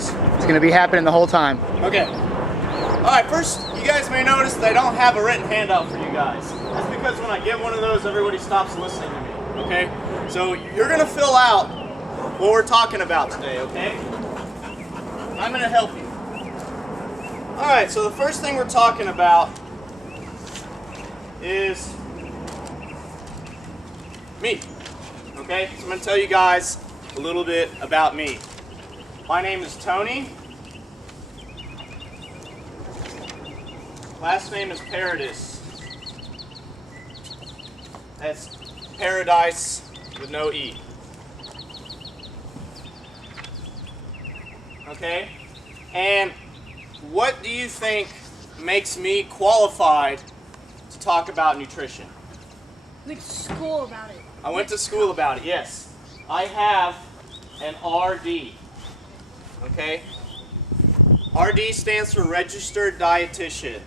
pause. It's going to be happening the whole time. Okay. Alright, first, you guys may notice that I don't have a written handout for you guys. That's because when I get one of those, everybody stops listening to me. Okay? So you're going to fill out what we're talking about today, okay? I'm going to help you. Alright, so the first thing we're talking about is me. Okay? So I'm going to tell you guys a little bit about me. My name is Tony. Last name is Paradis. That's Paradise with no E. Okay? And what do you think makes me qualified to talk about nutrition? We went to school about it. I went to school about it, yes. I have an RD. Okay? RD stands for Registered Dietitian.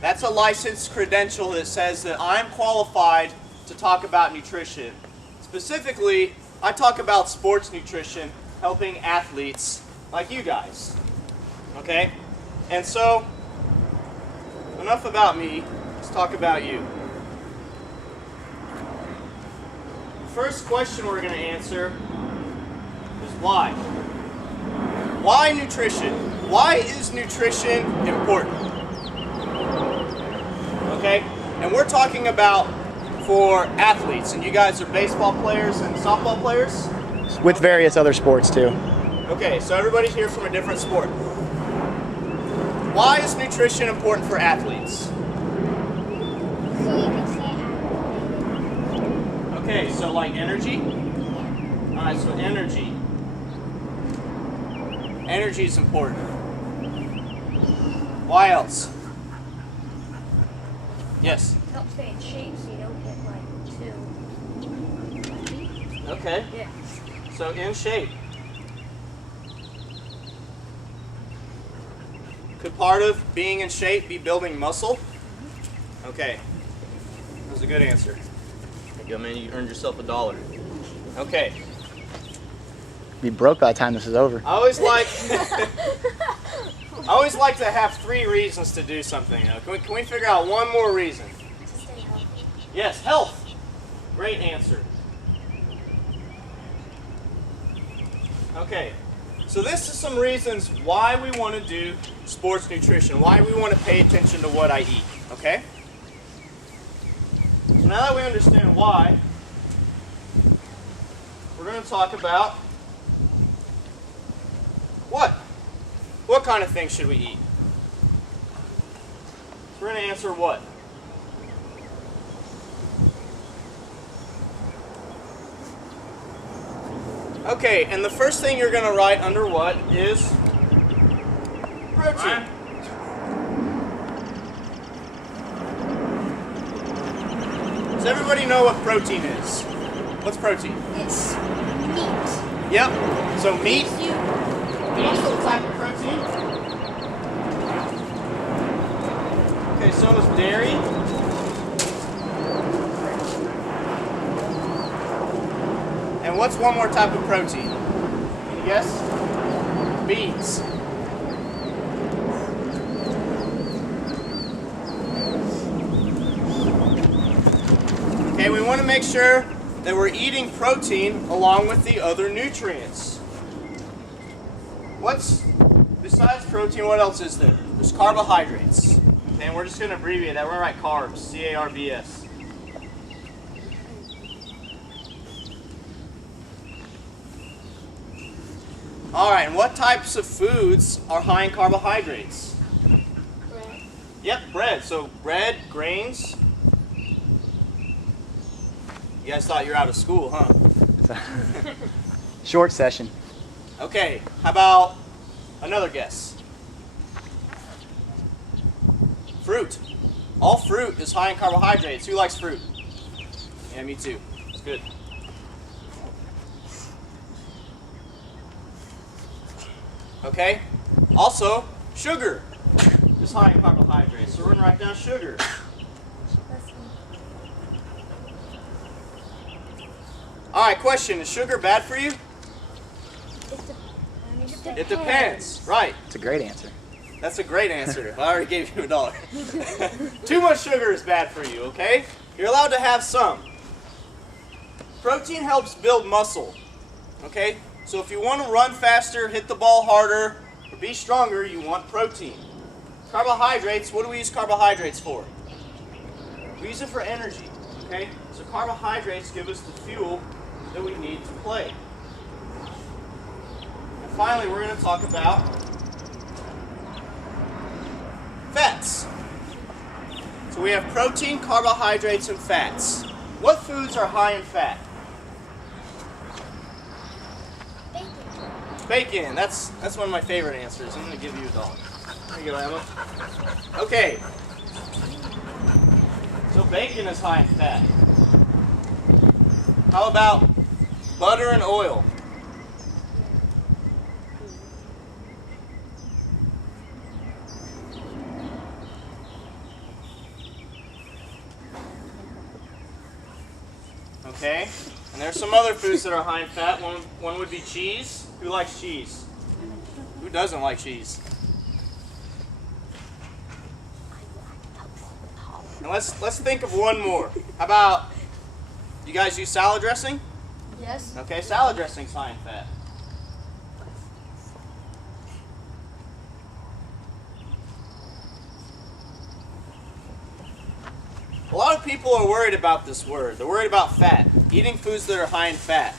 That's a licensed credential that says that I'm qualified to talk about nutrition. Specifically, I talk about sports nutrition, helping athletes like you guys. Okay? And so, enough about me, let's talk about you. The first question we're going to answer is why? Why nutrition? Why is nutrition important? Okay? And we're talking about for athletes, and you guys are baseball players and softball players? With various other sports too. Okay, so everybody's here from a different sport. Why is nutrition important for athletes? Okay, so like energy? Alright, so energy. Energy is important. Why else? Yes? Helps stay in shape so you don't get like too. Okay. Yeah. So in shape. Could part of being in shape be building muscle? Okay. That was a good answer. There you go, man. You earned yourself $1. Okay. Be broke by the time this is over. I always like to have 3 reasons to do something. Can we figure out one more reason? To stay healthy. Yes, health. Great answer. Okay. So this is some reasons why we want to do sports nutrition, why we want to pay attention to what I eat, okay? So now that we understand why, we're going to talk about what? What kind of things should we eat? So we're going to answer what? Okay, and the first thing you're going to write under what is protein. Does everybody know what protein is? What's protein? It's meat. Yep. So meat. You. Meat is a type of protein. Okay, so is dairy. And what's one more type of protein? Can you guess? Beans. Okay, we want to make sure that we're eating protein along with the other nutrients. Besides protein, what else is there? There's carbohydrates. Okay, and we're just going to abbreviate that. We're going to write carbs, C-A-R-B-S. Alright, and what types of foods are high in carbohydrates? Bread. Yep, bread. So bread, grains. You guys thought you were out of school, huh? Short session. Okay, how about another guess? Fruit. All fruit is high in carbohydrates. Who likes fruit? Yeah, me too. It's good. Okay? Also, sugar is high in carbohydrates. So we're going to write down sugar. Alright, question. Is sugar bad for you? It depends. Right. It's a great answer. That's a great answer. I already gave you $1. Too much sugar is bad for you, okay? You're allowed to have some. Protein helps build muscle, okay? So if you want to run faster, hit the ball harder, or be stronger, you want protein. Carbohydrates, what do we use carbohydrates for? We use it for energy, okay? So carbohydrates give us the fuel that we need to play. And finally, we're going to talk about fats. So we have protein, carbohydrates, and fats. What foods are high in fat? Bacon. Bacon. That's one of my favorite answers. I'm going to give you $1. There you go, Emma. Okay. So bacon is high in fat. How about butter and oil? Okay, and there's some other foods that are high in fat. One would be cheese. Who likes cheese? Who doesn't like cheese? And let's think of one more. How about, you guys use salad dressing? Yes. Okay, salad dressing's high in fat. A lot of people are worried about this word. They're worried about fat, eating foods that are high in fat.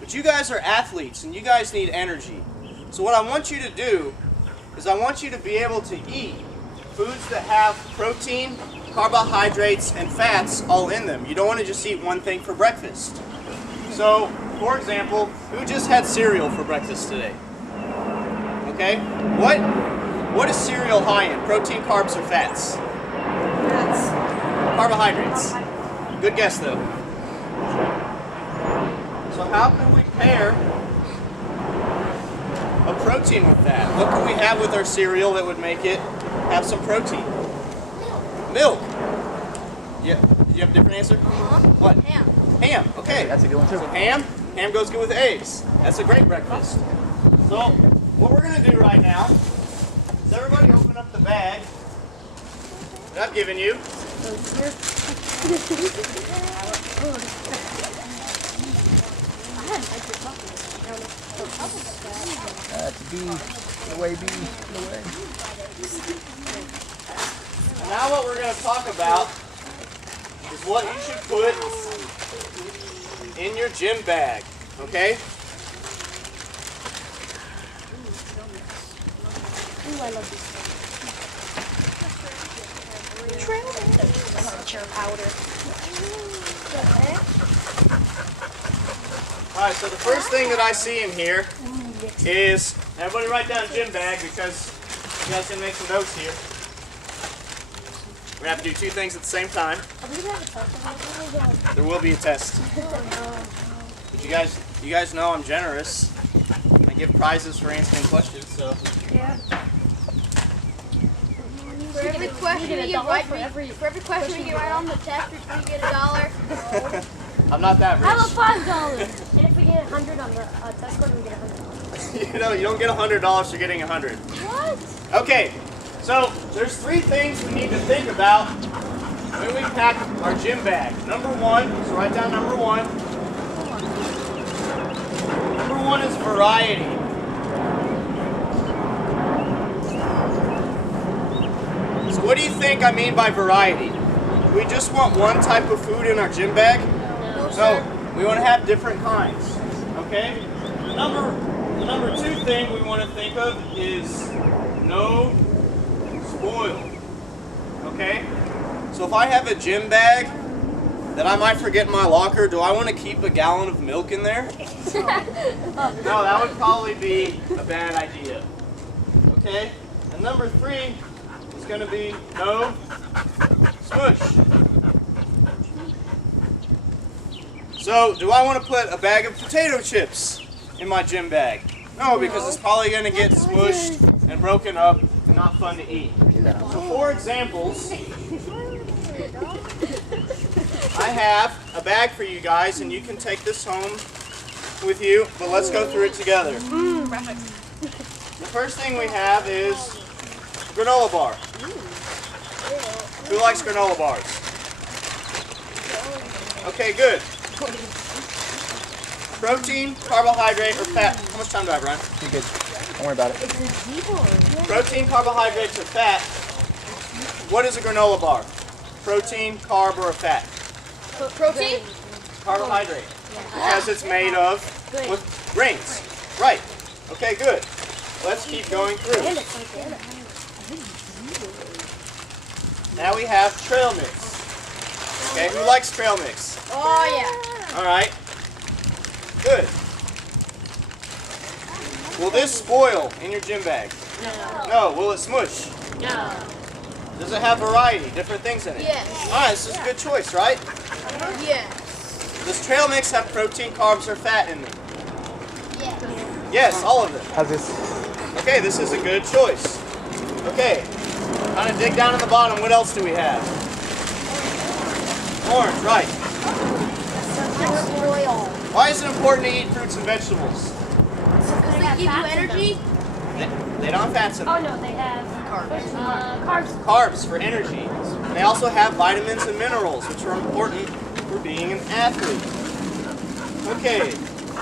But you guys are athletes and you guys need energy. So what I want you to do is I want you to be able to eat foods that have protein, carbohydrates, and fats all in them. You don't want to just eat one thing for breakfast. So, for example, who just had cereal for breakfast today? Okay? What is cereal high in? Protein, carbs, or fats? Carbohydrates. Good guess, though. So how can we pair a protein with that? What can we have with our cereal that would make it have some protein? Milk. Yeah. Do you have a different answer? What? Ham. Ham. Okay. That's a good one too. So ham goes good with eggs. That's a great breakfast. So what we're going to do right now is everybody open up the bag that I've given you. That's B. The way B. The way. And now what we're going to talk about is what you should put in your gym bag, okay? Ooh, I love this. Puncher powder. Alright, so the first thing that I see in here is, everybody write down gym bag because you guys can make some notes here. We're going to have to do two things at the same time. There will be a test. But you guys know I'm generous. I give prizes for answering questions, so. Yeah. For every question you get right, for every question you get right on the test, you get $1. I'm not that rich. How about $5? And if we get 100 on the test score, we get $100. You know, you don't get $100 for getting 100. What? Okay, so there's three things we need to think about when we pack our gym bag. Number one, so write down number one. Number one is variety. So what do you think I mean by variety? Do we just want one type of food in our gym bag? No, we want to have different kinds. Okay? The number two thing we want to think of is no spoil. Okay? So if I have a gym bag that I might forget in my locker, do I want to keep a gallon of milk in there? No, that would probably be a bad idea. Okay? And number three is going to be no smush. So, do I want to put a bag of potato chips in my gym bag? No, because it's probably going to get smushed and broken up and not fun to eat. So, for examples, I have a bag for you guys, and you can take this home with you, but let's go through it together. The first thing we have is granola bar. Who likes granola bars? Okay, good. Protein, carbohydrate, or fat. How much time do I have, Ryan? You're good. Don't worry about it. Protein, carbohydrates, or fat. What is a granola bar? Protein, carb, or a fat? Protein? Carbohydrate. Because it's made of with grains. Right. Okay, good. Let's keep going through. Now we have trail mix. Okay, who likes trail mix? Oh, yeah. All right. Good. Will this spoil in your gym bag? No. Will it smush? No. Does it have variety, different things in it? Yes. All right, this is a good choice, right? Yes. Does trail mix have protein, carbs, or fat in them? Yes. Yes, all of them. How's this? Okay, this is a good choice. Okay, kind of dig down in the bottom. What else do we have? Orange, right. Why is it important to eat fruits and vegetables? Does it give you energy? They don't have fats in them. Oh no, they have carbs. Carbs for energy. They also have vitamins and minerals, which are important for being an athlete. Okay,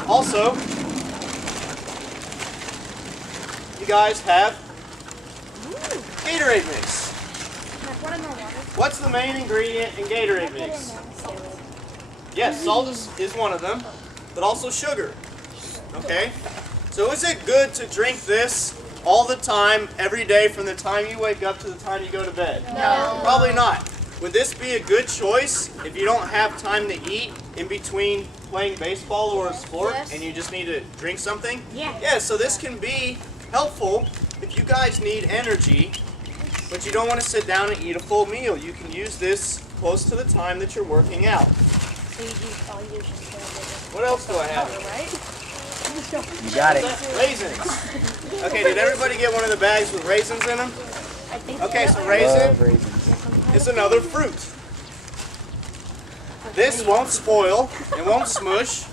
also, you guys have Gatorade mix. What's the main ingredient in Gatorade mix? Yes, salt is one of them, but also sugar. Okay? So is it good to drink this all the time, every day, from the time you wake up to the time you go to bed? No. Probably not. Would this be a good choice if you don't have time to eat in between playing baseball or a sport and you just need to drink something? Yeah, so this can be helpful if you guys need energy, but you don't want to sit down and eat a full meal. You can use this close to the time that you're working out. What else do I have? You got it. Raisins. Okay, did everybody get one of the bags with raisins in them? Okay, so Love raisin raisins. is another fruit. This won't spoil, it won't smush,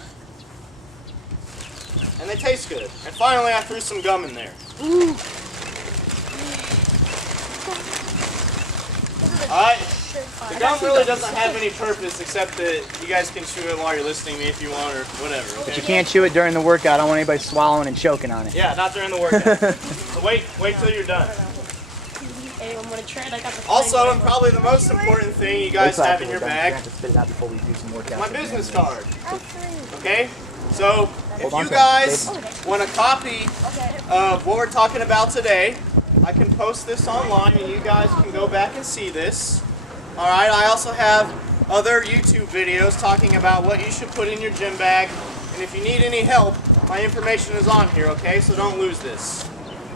and they taste good. And finally, I threw some gum in there. Alright, the gum really doesn't have any purpose except that you guys can chew it while you're listening to me if you want or whatever, But you okay? can't chew it during the workout. I don't want anybody swallowing and choking on it. Yeah, not during the workout. So wait till you're done. Anyone want to try it? I got the Also, and probably the most important thing you guys have in your bag, To spit it out before we do some workouts. my business card. Okay? So, if Hold on you to it, guys want a copy of what we're talking about today, I can post this online and you guys can go back and see this. Alright, I also have other YouTube videos talking about what you should put in your gym bag. And if you need any help, my information is on here, okay? So don't lose this.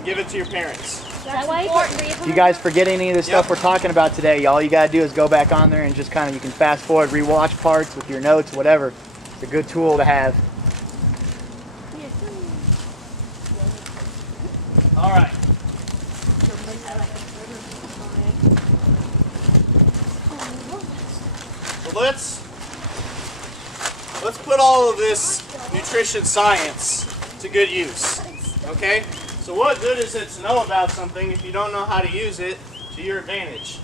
Give it to your parents. If you guys forget any of the stuff we're talking about today, all you gotta do is go back on there and just kind of, you can fast forward, rewatch parts with your notes, whatever. It's a good tool to have. Alright. So let's put all of this nutrition science to good use. Okay? So what good is it to know about something if you don't know how to use it to your advantage?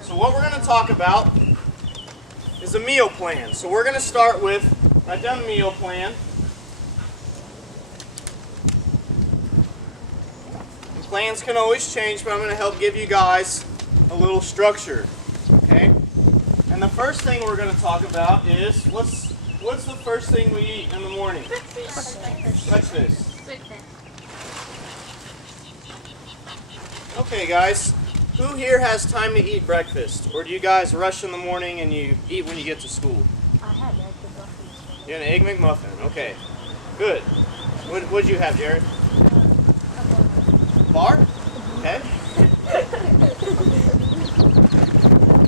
So what we're going to talk about is a meal plan. So we're going to start with, I've done a meal plan. And plans can always change, but I'm going to help give you guys a little structure. Okay? And the first thing we're going to talk about is, what's the first thing we eat in the morning? Breakfast. Okay, guys, who here has time to eat breakfast? Or do you guys rush in the morning and you eat when you get to school? I had egg McMuffins. You had an egg McMuffin. Okay, good. What'd you have, Jared? Bar? Okay.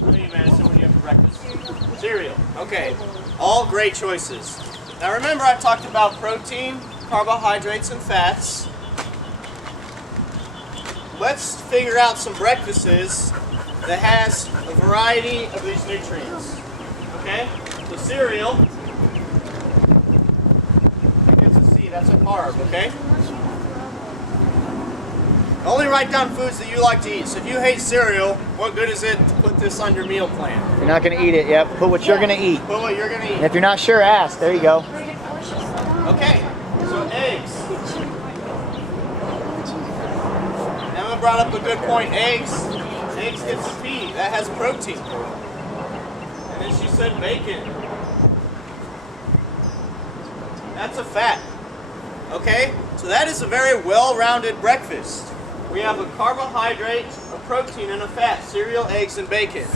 What do you, Madison, what do you have for breakfast? Cereal. Okay, all great choices. Now remember, I talked about protein, carbohydrates, and fats. Let's figure out some breakfasts that has a variety of these nutrients. Okay? So cereal That's a carb, okay? Only write down foods that you like to eat. So if you hate cereal, what good is it to put this on your meal plan? You're not going to eat it. Yep. Put what you're going to eat. Put what you're going to And eat. if you're not sure, ask. There you go. Okay, so eggs. Emma brought up a good point. Eggs gets a P. That has protein. And then she said bacon. That's a fat. Okay, so that is a very well-rounded breakfast. We have a carbohydrate, a protein, and a fat. Cereal, eggs, and bacon.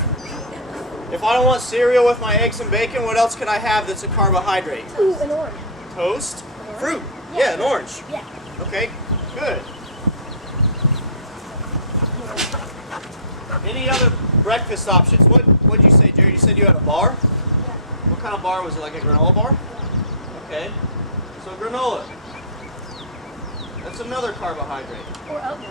If I don't want cereal with my eggs and bacon, what else can I have that's a carbohydrate? Ooh, an orange. Toast, fruit. Yeah, an orange. Yeah. Okay, good. Any other breakfast options? What'd you say, Jared? You said you had a bar? Yeah. What kind of bar was it? Like a granola bar? Okay. So granola. That's another carbohydrate. Or oatmeal.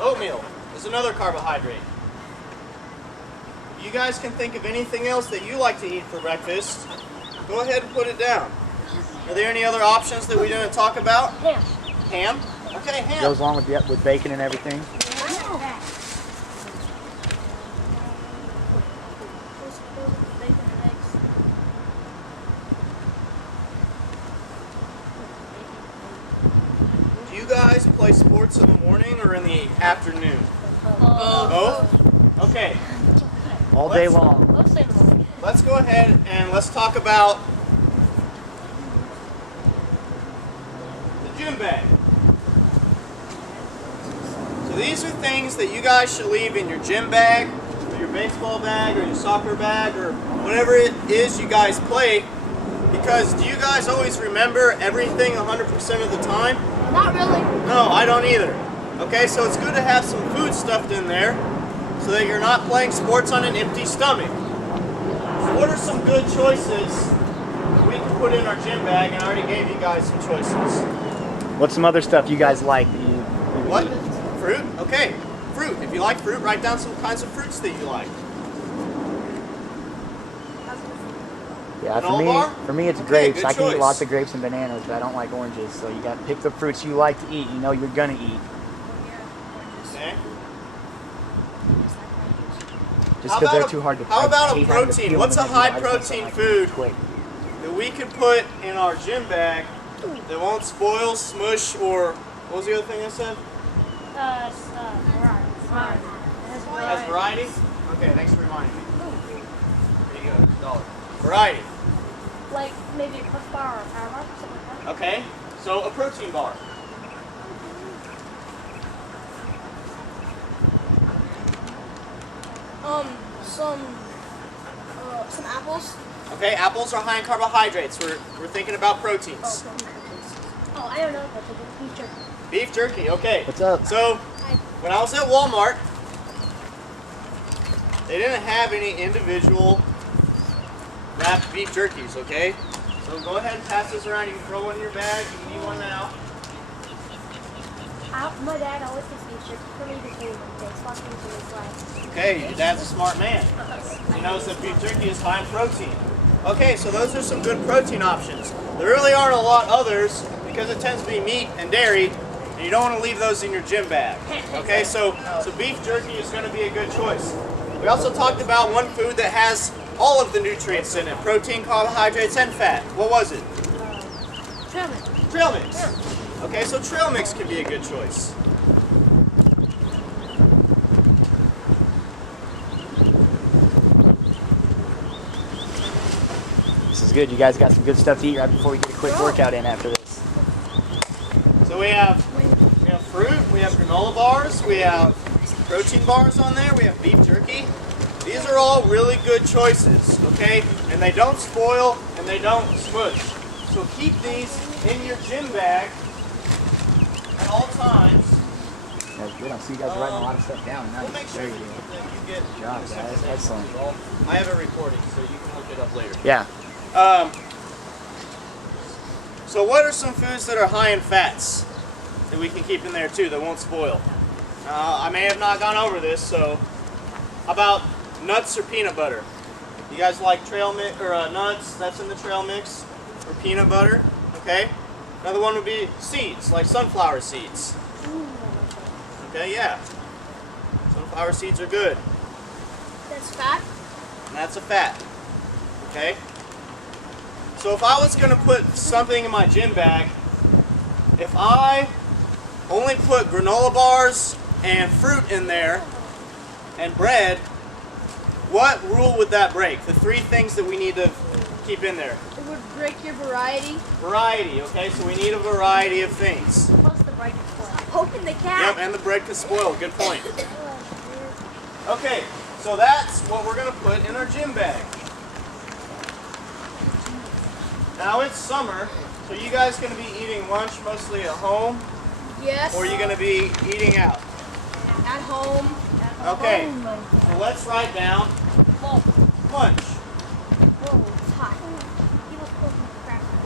Oatmeal is another carbohydrate. You guys can think of anything else that you like to eat for breakfast. Go ahead and put it down. Are there any other options that we didn't talk about? Ham. Ham? Okay, ham. Goes along with bacon and everything. Do you guys play sports in the morning or in the afternoon? Both? Okay. All day long. Mostly in the morning. Let's go ahead and let's talk about the gym bag. So these are things that you guys should leave in your gym bag, or your baseball bag, or your soccer bag, or whatever it is you guys play. Because do you guys always remember everything 100% of the time? Not really. No, I don't either. Okay, so it's good to have some food stuffed in there so that you're not playing sports on an empty stomach. So what are some good choices we can put in our gym bag? And I already gave you guys some choices. What's some other stuff you guys like that you What? Fruit? Okay, fruit. If you like fruit, write down some kinds of fruits that you like. Yeah, Granola bar? for me it's Okay, grapes. good I can eat choice. lots of grapes and bananas, but I don't like oranges. So you got to pick the fruits you like to eat. You know you're gonna eat. Okay. Just How because they're about too hard to. how I about a hate having to protein? peel What's them a and everything. high I just want something protein I can eat food? quick. That we could put in our gym bag that won't spoil, smush, or what was the other thing I said? Has variety? Okay, thanks for reminding me. There you go, $1. Variety. Like maybe a Puff Bar or a Power Bar, something like that. Okay, so a protein bar. Some apples. Okay, apples are high in carbohydrates. We're thinking about proteins. Oh, I don't know what to do. Beef jerky. Beef jerky, okay. What's up? So, when I was at Walmart, they didn't have any individual wrapped beef jerkies, okay? So go ahead and pass this around. You can throw one in your bag. You can eat one now. My dad always takes beef jerky for me between days walking to his life. Okay, your dad's a smart man. He knows that beef jerky is high in protein. Okay, so those are some good protein options. There really aren't a lot others because it tends to be meat and dairy, and you don't want to leave those in your gym bag. Okay, so beef jerky is going to be a good choice. We also talked about one food that has all of the nutrients in it, protein, carbohydrates, and fat. What was it? Trail mix. Trail mix. Okay, so trail mix can be a good choice. This is good. You guys got some good stuff to eat right before we get a quick workout in after this. So we have fruit, we have granola bars, we have protein bars on there, we have beef jerky. These are all really good choices, okay? And they don't spoil and they don't smush. So keep these in your gym bag at all times. That's good. I see you guys writing a lot of stuff down. Nice. We'll make sure There that you go. you get Good job, guys. Excellent. I have it recording, so you can look it up later. Yeah. So what are some foods that are high in fats that we can keep in there too that won't spoil? I may have not gone over this, so how about nuts or peanut butter. You guys like trail mix or nuts? That's in the trail mix, or peanut butter. Okay. Another one would be seeds, like sunflower seeds. Okay, yeah. Sunflower seeds are good. That's fat. And that's a fat. Okay. So if I was going to put something in my gym bag, if I only put granola bars and fruit in there and bread, what rule would that break? The three things that we need to keep in there. It would break your variety. Variety, okay? So we need a variety of things. Plus the bread is spoiled. Poking the cat. Yep, and the bread could spoil. Good point. Okay, so that's what we're going to put in our gym bag. Now it's summer, so you guys going to be eating lunch mostly at home, Yes. or are you going to be eating out? At home. Okay, so let's write down lunch. Whoa, it's hot. He was poking the crap out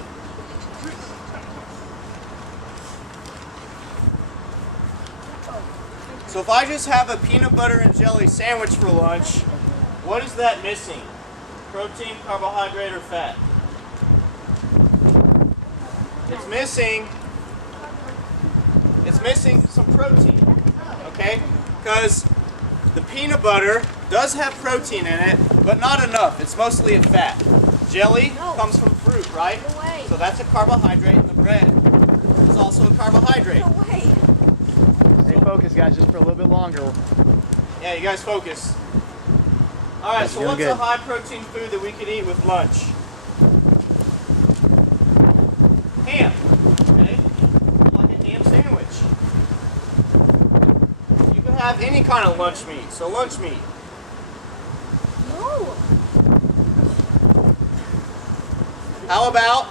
of So if I just have a peanut butter and jelly sandwich for lunch, what is that missing? Protein, carbohydrate, or fat? It's missing some protein, okay? Because the peanut butter does have protein in it, but not enough. It's mostly a fat. Jelly comes from fruit, right? No way. So that's a carbohydrate, and the bread is also a carbohydrate. No way. Stay focused, guys, just for a little bit longer. Yeah, you guys focus. All right, Guys, so you're what's doing a good. high protein food that we could eat with lunch? Ham. Okay? Like a ham sandwich. You can have any kind of lunch meat. So lunch meat. No. How about,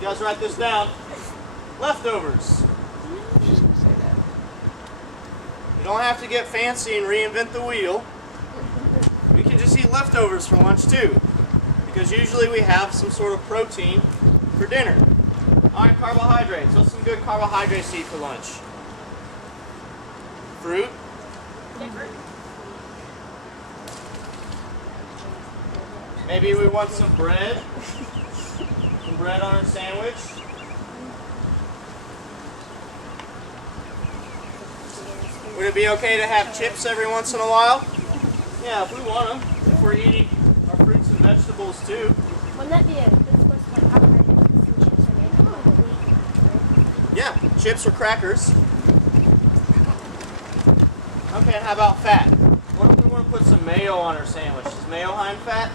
you guys write this down, leftovers. You don't have to get fancy and reinvent the wheel. We can just eat leftovers for lunch too, because usually we have some sort of protein for dinner. All right, carbohydrates. What's some good carbohydrates to eat for lunch? Fruit. Maybe we want some bread. Some bread on our sandwich. Would it be okay to have chips every once in a while? Yeah, if we want them. If we're eating our fruits and vegetables too. Wouldn't that be a good source of like carbohydrates? Some chips are made from like wheat, Yeah, chips or crackers. Okay, and how about fat? What if we want to put some mayo on our sandwich? Is mayo high in fat?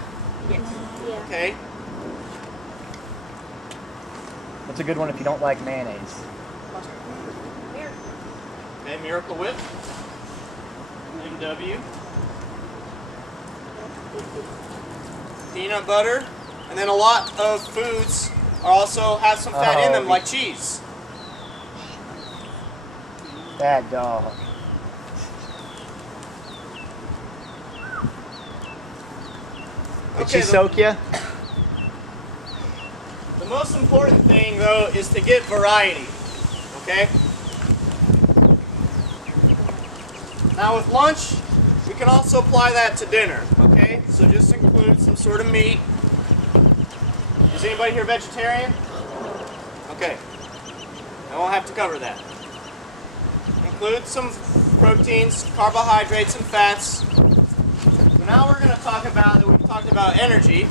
right? Yeah. Okay. That's a good one if you don't like mayonnaise. Okay, Miracle Whip. MW. Peanut butter. And then a lot of foods also have some fat in them, like cheese. Bad dog. Did she soak you? The most important thing, though, is to get variety. Okay? Now with lunch, we can also apply that to dinner. Okay? So just include some sort of meat. Is anybody here vegetarian? Okay. I won't have to cover that. Include some proteins, carbohydrates, and fats. So now we're going to talk about, that we've talked about energy.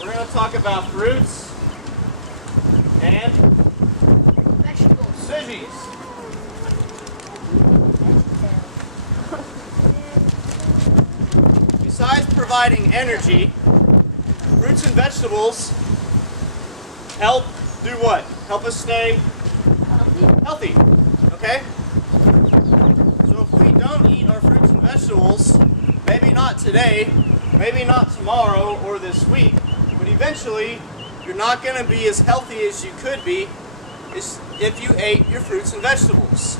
We're going to talk about fruits and Vegetables. veggies. Besides providing energy, fruits and vegetables help do what? Help us stay healthy. Okay? So if we don't eat our fruits and vegetables, maybe not today, maybe not tomorrow or this week, but eventually you're not going to be as healthy as you could be if you ate your fruits and vegetables.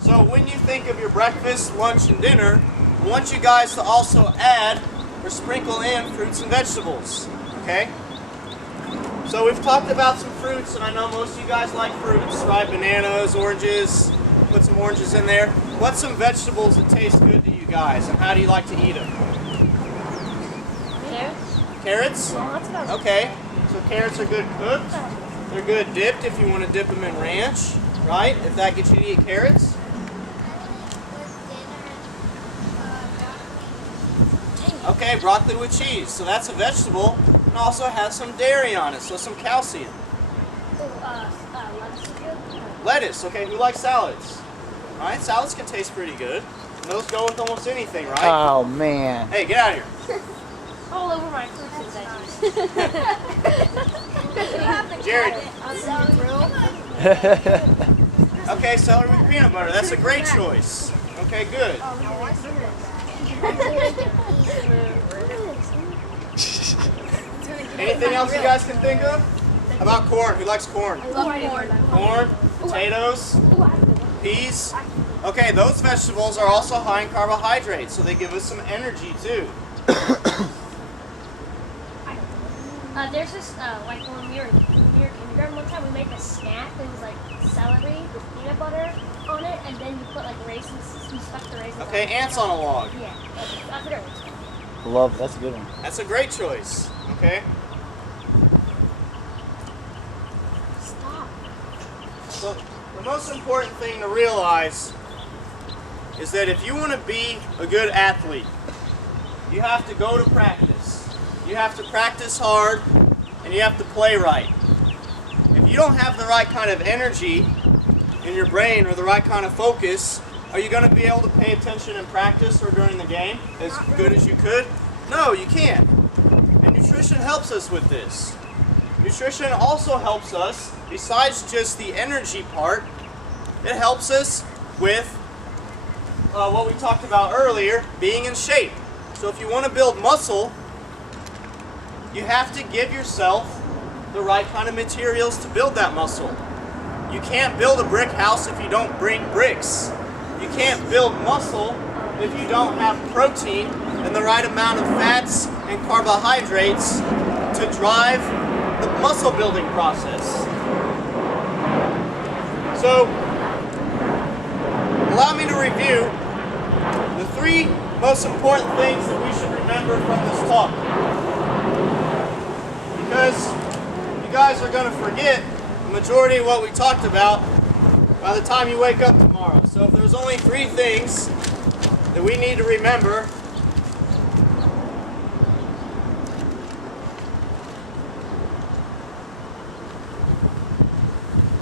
So when you think of your breakfast, lunch, and dinner, I want you guys to also add or sprinkle in fruits and vegetables. Okay? So we've talked about some fruits, and I know most of you guys like fruits, right? Bananas, oranges, put some oranges in there. what's some vegetables that taste good to you guys, and how do you like to eat them? Carrots? Carrots? Yeah, that's about it. Okay, so carrots are good cooked. They're good dipped if you want to dip them in ranch, right? If that gets you to eat carrots. Okay, broccoli with cheese. So that's a vegetable and also has some dairy on it, so some calcium. Lettuce is good. Lettuce, okay, who likes salads? All right, salads can taste pretty good. And those go with almost anything, right? Oh man. Hey, get out of here. All over my fruits and veggies. Jared. Okay, celery with peanut butter. That's a great choice. Okay, good. Anything else you guys can think of? How about corn? Who likes corn? Corn, potatoes, peas. Okay, those vegetables are also high in carbohydrates, so they give us some energy too. There's this, like when we were in kindergarten one time, we made a snack that was like celery with peanut butter on it, and then you put like raisins, you stuck the raisins Okay, on it. ants on a log. Yeah, I forgot what it's called. Love, that's a good one. That's a great choice. Okay. Stop. So the most important thing to realize is that if you want to be a good athlete, you have to go to practice. You have to practice hard and you have to play right. If you don't have the right kind of energy in your brain or the right kind of focus, are you going to be able to pay attention in practice or during the game as good as you could? No, you can't. And nutrition helps us with this. Nutrition also helps us, besides just the energy part, it helps us with what we talked about earlier, being in shape. So if you want to build muscle, you have to give yourself the right kind of materials to build that muscle. You can't build a brick house if you don't bring bricks. You can't build muscle if you don't have protein and the right amount of fats and carbohydrates to drive the muscle building process. So, allow me to review the 3 most important things that we should remember from this talk. Because you guys are going to forget the majority of what we talked about by the time you wake up tomorrow. So if there's only 3 things that we need to remember,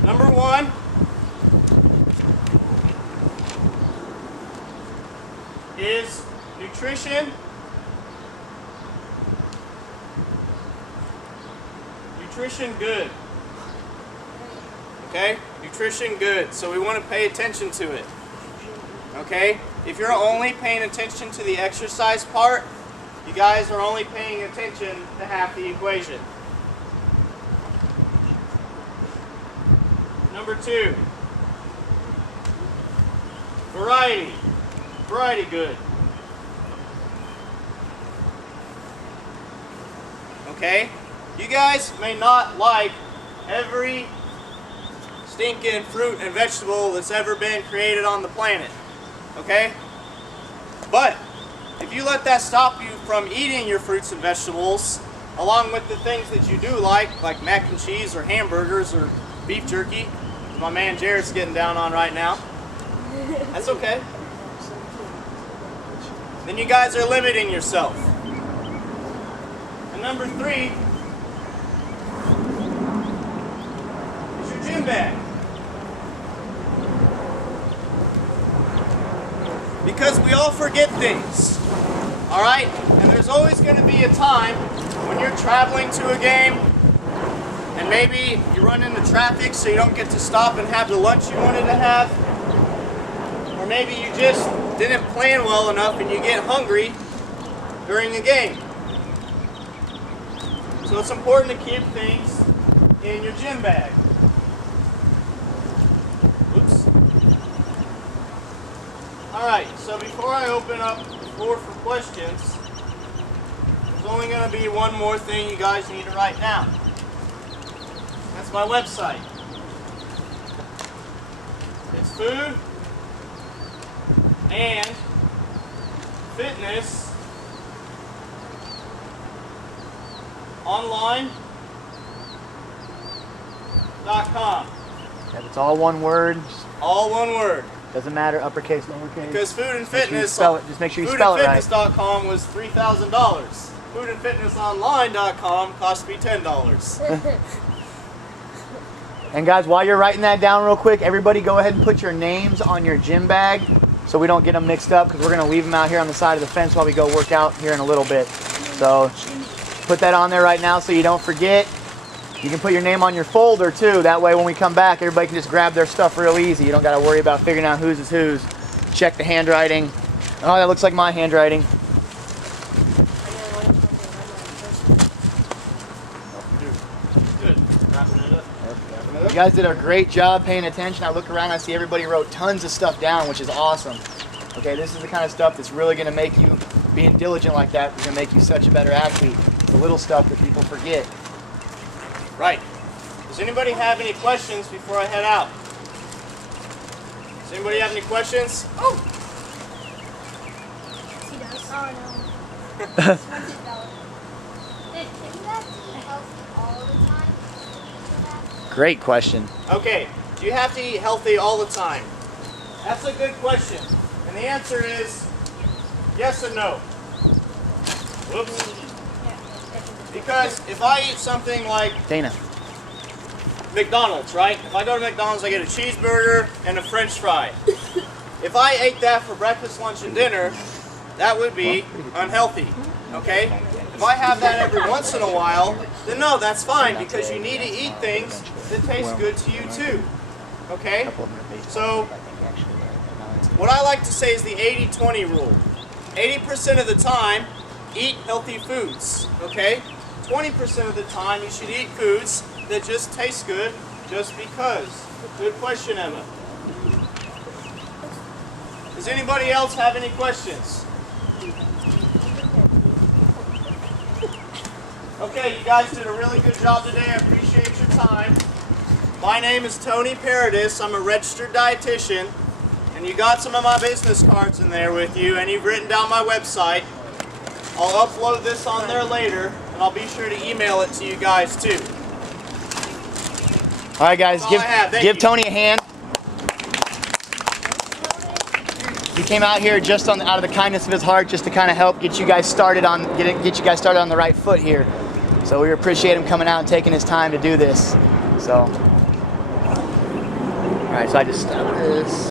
number 1, is nutrition. Nutrition good. Okay? Nutrition good. So we want to pay attention to it. Okay? If you're only paying attention to the exercise part, you guys are only paying attention to half the equation. Number 2. Variety. Variety good. Okay? You guys may not like every stinking fruit and vegetable that's ever been created on the planet. Okay? But if you let that stop you from eating your fruits and vegetables, along with the things that you do like mac and cheese or hamburgers or beef jerky, my man Jared's getting down on right now. That's okay. Then you guys are limiting yourself. And number 3 is your gym bag. Because we all forget things, all right? And there's always going to be a time when you're traveling to a game and maybe you run into traffic so you don't get to stop and have the lunch you wanted to have. Or maybe you just didn't plan well enough and you get hungry during the game. So it's important to keep things in your gym bag. Oops. Alright, so before I open up the floor for questions, there's only going to be one more thing you guys need to write down. That's my website. It's food and Fitness online.com. It's all one word. All one word. Doesn't matter, uppercase, lowercase. Because Food and Fitness, just make sure you spell it right. foodandfitness.com was $3,000. Foodandfitnessonline.com cost me $10. And guys, while you're writing that down real quick, everybody go ahead and put your names on your gym bag so we don't get them mixed up, because we're going to leave them out here on the side of the fence while we go work out here in a little bit. So put that on there right now so you don't forget. You can put your name on your folder too. That way when we come back, everybody can just grab their stuff real easy. You don't got to worry about figuring out whose is whose. Check the handwriting. Oh, that looks like my handwriting. Good. Wrapping it up. You guys did a great job paying attention. I look around, I see everybody wrote tons of stuff down, which is awesome. Okay, this is the kind of stuff that's really going to make you, being diligent like that, is going to make you such a better athlete. It's the little stuff that people forget. Right. Does anybody have any questions before I head out? Does anybody have any questions? Oh! He does. Oh no. Great question. Okay. Do you have to eat healthy all the time? That's a good question. And the answer is yes and no. Whoops. Because if I eat something like Dana. McDonald's, right? If I go to McDonald's, I get a cheeseburger and a French fry. If I ate that for breakfast, lunch, and dinner, that would be unhealthy, okay? If I have that every once in a while, then no, that's fine, because you need to eat things that taste good to you too, okay? So, what I like to say is the 80-20 rule. 80% of the time, eat healthy foods, okay? 20% of the time, you should eat foods that just taste good just because. Good question, Emma. Does anybody else have any questions? Okay, you guys did a really good job today. I appreciate your time. My name is Tony Paradis. I'm a registered dietitian, and you got some of my business cards in there with you, and you've written down my website. I'll upload this on there later, and I'll be sure to email it to you guys too. All right, guys, give Tony a hand. He came out here just out of the kindness of his heart, just to kind of help get you guys started on get you guys started on the right foot here. So we appreciate him coming out and taking his time to do this. So, all right, so I just stop this.